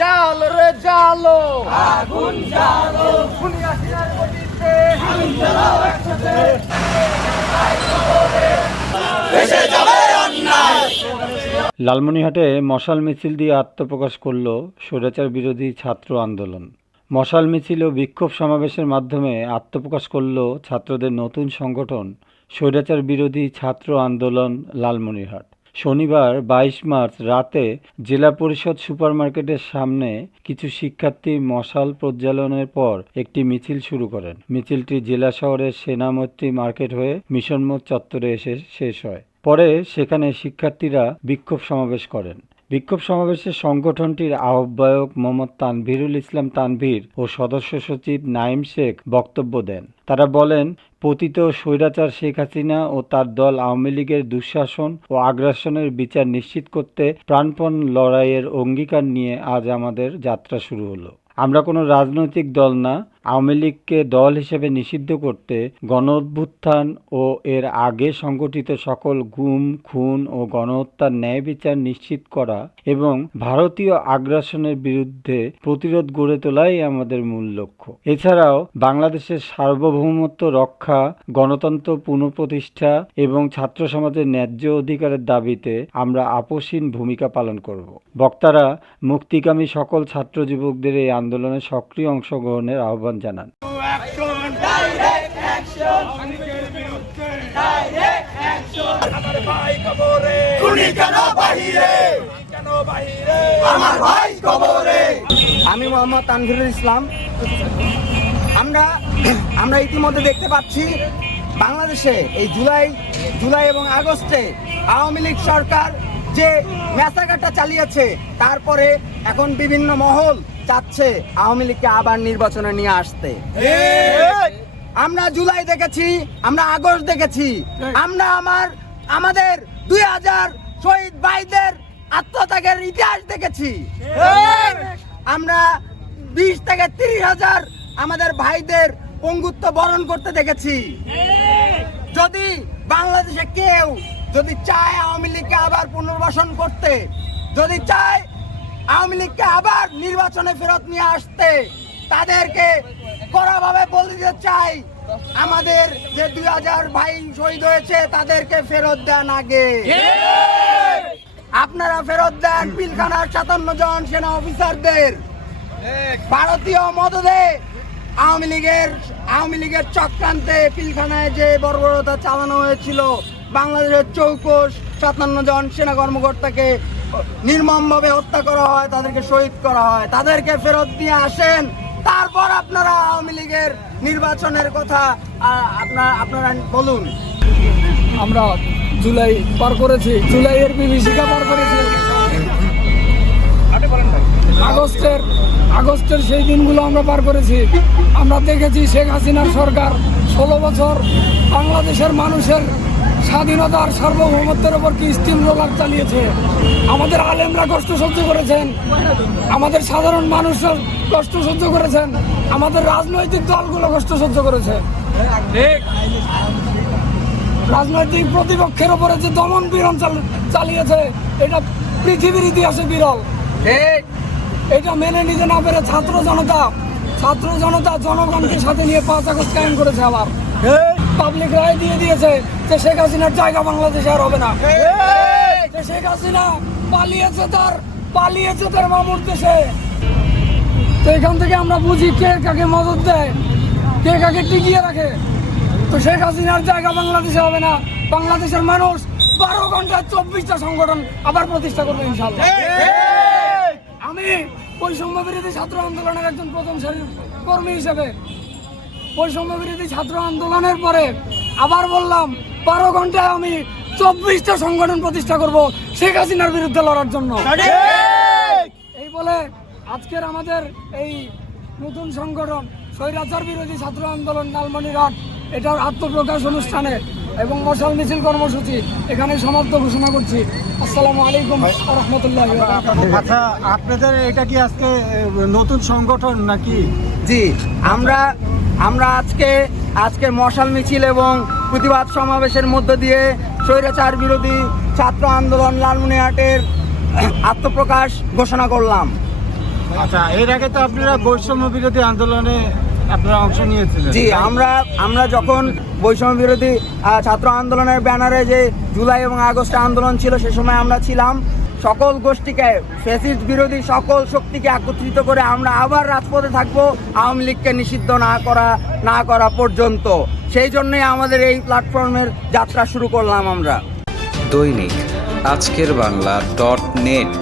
জালো রে জালো, আগুন জ্বালো, দুনিয়া সিনার গতিতে আগুন জ্বালাও একসাথে, ভেসে যাবে অন্যায়। লালমনিরহাটে মশাল মিছিল দিয়ে আত্মপ্রকাশ করল স্বৈরাচার বিরোধী ছাত্র আন্দোলন। মশাল মিছিল ও বিক্ষোভ সমাবেশের মাধ্যমে আত্মপ্রকাশ করল ছাত্রদের নতুন সংগঠন স্বৈরাচার বিরোধী ছাত্র আন্দোলন লালমনিরহাট। শনিবার 22 মার্চ রাতে জেলা পরিষদ সুপারমার্কেটের সামনে কিছু শিক্ষার্থী মশাল প্রজ্বালনের পর একটি মিছিল শুরু করেন। মিছিলটি জেলা শহরের সেনামৈত্রী মার্কেট হয়ে মিশন মোড় চত্বরে এসে শেষ হয়। পরে সেখানে শিক্ষার্থীরা বিক্ষোভ সমাবেশ করেন। বিক্ষোভ সমাবেশে সংগঠনটির আহ্বায়ক মোহাম্মদ তানভীরুল ইসলাম তানভীর ও সদস্য সচিব নাইম শেখ বক্তব্য দেন। তারা বলেন, পতিত স্বৈরাচার শেখ হাসিনা ও তার দল আওয়ামী লীগের দুঃশাসন ও আগ্রাসনের বিচার নিশ্চিত করতে প্রাণপণ লড়াইয়ের অঙ্গীকার নিয়ে আজ আমাদের যাত্রা শুরু হলো। আমরা কোনো রাজনৈতিক দল না। আওয়ামী লীগকে দল হিসেবে নিষিদ্ধ করতে গণঅভ্যুত্থান ও এর আগে সংগঠিত সকল গুম, খুন ও গণহত্যার ন্যায় বিচার নিশ্চিত করা এবং ভারতীয় আগ্রাসনের বিরুদ্ধে প্রতিরোধ গড়ে তোলাই আমাদের মূল লক্ষ্য। এছাড়াও বাংলাদেশের সার্বভৌমত্ব রক্ষা, গণতন্ত্র পুনঃপ্রতিষ্ঠা এবং ছাত্র সমাজের ন্যায্য অধিকারের দাবিতে আমরা আপোষহীন ভূমিকা পালন করব। বক্তারা মুক্তিকামী সকল ছাত্র যুবকদের এই আন্দোলনে সক্রিয় অংশগ্রহণের আহ্বান জানান। ডাইরেক্ট অ্যাকশন, আওয়ামীর বিরুদ্ধে ডাইরেক্ট অ্যাকশন। আমার ভাই কবরে, খুনি কেন বাহিরে, কেন বাহিরে, আমার ভাই কবরে। আমি মোহাম্মদ তানভীরুল ইসলাম। আমরা ইতিমধ্যে দেখতে পাচ্ছি বাংলাদেশে এই জুলাই এবং আগস্টে আওয়ামী লীগ সরকার যে ম্যাসাকারটা চালিয়েছে, তারপরে এখন বিভিন্ন মহল চাচ্ছে আওয়ামী লীগকে আবার নির্বাচনে নিয়ে আসতে। আমরা জুলাই দেখেছি, আমরা আগস্ট দেখেছি, আমরা আমাদের 2000 শহীদ ভাইদের আত্মত্যাগের ইতিহাস দেখেছি। আমরা 20 থেকে 30 হাজার আমাদের ভাইদের পঙ্গুত্ব বরণ করতে দেখেছি। যদি বাংলাদেশে কেউ যদি চায় আওয়ামী লীগকে আবার পুনর্বাসন করতে, যদি চায় আওয়ামী লীগকে আবার নির্বাচনে ফেরত নিয়ে আসতে, তাদেরকে কড়াভাবে বলে দিতে চাই, আমাদের যে 2000 ভাই শহীদ হয়েছে তাদেরকে ফেরত দেন আগে। আপনারা ফেরত দেন পিলখানার 57 জন সেনা অফিসারদের। ভারতীয় মদদে আওয়ামী লীগের চক্রান্তে পিলখানায় যে বর্বরতা চালানো হয়েছিল, বাংলাদেশের চৌকস 57 জন সেনা কর্মকর্তাকে নির্মমভাবে হত্যা করা হয়, তাদেরকে শহীদ করা হয়, তাদেরকে ফেরত দিয়ে আসেন। তারপর আপনারা আওয়ামী লীগের নির্বাচনের কথা আপনারা বলুন। আমরা জুলাই পার করেছি, জুলাইয়ের বিভীষিকা পার করেছি, আগস্টের সেই দিনগুলো আমরা পার করেছি। আমরা দেখেছি শেখ হাসিনার সরকার 16 বছর বাংলাদেশের মানুষের স্বাধীনতার সার্বভৌমত্বের ওপর কি স্টিম রোলার চালিয়েছে। আমাদের আলেমরা কষ্ট সহ্য করেছেন, আমাদের সাধারণ মানুষ কষ্ট সহ্য করেছেন, আমাদের রাজনৈতিক দলগুলো কষ্ট সহ্য করেছে। রাজনৈতিক প্রতিপক্ষের ওপরে যে দমন পীড়ন চালিয়েছে, এটা পৃথিবীর ইতিহাসে বিরল। এটা মেনে নিতে না পেরে ছাত্র জনতা জনগণকে সাথে নিয়ে 5 আগস্ট কায়েম করেছে। আবার পাবলিক রায় দিয়ে দিয়েছে যে শেখ হাসিনার জায়গা বাংলাদেশে আর হবে না। শেখ হাসিনা পালিয়েছে তার মামুর দেশে। তো এখান থেকে আমরা বুঝি কে কাকে মদত দেয়, কে কাকে টিকিয়ে রাখে। তো শেখ হাসিনার জায়গা বাংলাদেশে হবে না। বাংলাদেশের মানুষ 12 ঘন্টায় 24টা সংগঠন আবার প্রতিষ্ঠা করবে ইনশাআল্লাহ। আমি বৈষম্য বিরোধী ছাত্র আন্দোলনের একজন প্রথম সারির কর্মী হিসেবে বৈষম্য বিরোধী ছাত্র আন্দোলনের পরে আবার বললাম, 12 ঘন্টায় আমি 24টা সংগঠন প্রতিষ্ঠা করব শেখ হাসিনার বিরুদ্ধে লড়ার জন্য। এই বলে আজকের আমাদের এই নতুন সংগঠন স্বৈরাচার বিরোধী ছাত্র আন্দোলন লালমনিরহাট, এটার আত্মপ্রকাশ অনুষ্ঠানে এবং মশাল মিছিল কর্মসূচি এখানে সমাপ্ত ঘোষণা করছি। আসসালামু আলাইকুম ওয়া রাহমাতুল্লাহি ওয়া বারাকাতুহু। আচ্ছা, আপনাদের এটা কি আজকে নতুন সংগঠন নাকি? জি, আমরা আজকে মশাল মিছিল এবং প্রতিবাদ সমাবেশের মধ্য দিয়ে স্বৈরাচার বিরোধী ছাত্র আন্দোলন লালমনিরহাটের আত্মপ্রকাশ ঘোষণা করলাম। আচ্ছা, এর আগে তো আপনারা বৈষম্য বিরোধী আন্দোলনে আপনারা অংশ নিয়েছিলেন। জি, আমরা যখন বৈষম্য বিরোধী ছাত্র আন্দোলনের ব্যানারে যে জুলাই এবং আগস্টে আন্দোলন ছিল, সে সময় আমরা ছিলাম। সকল গোষ্ঠীকে, ফ্যাসিস্ট বিরোধী সকল শক্তিকে একত্রিত করে আমরা আবার রাজপথে থাকবো আওয়ামী লীগকে নিষিদ্ধ না করা পর্যন্ত। সেই জন্যই আমাদের এই প্ল্যাটফর্মের যাত্রা শুরু করলাম আমরা। দৈনিক আজকের বাংলা .net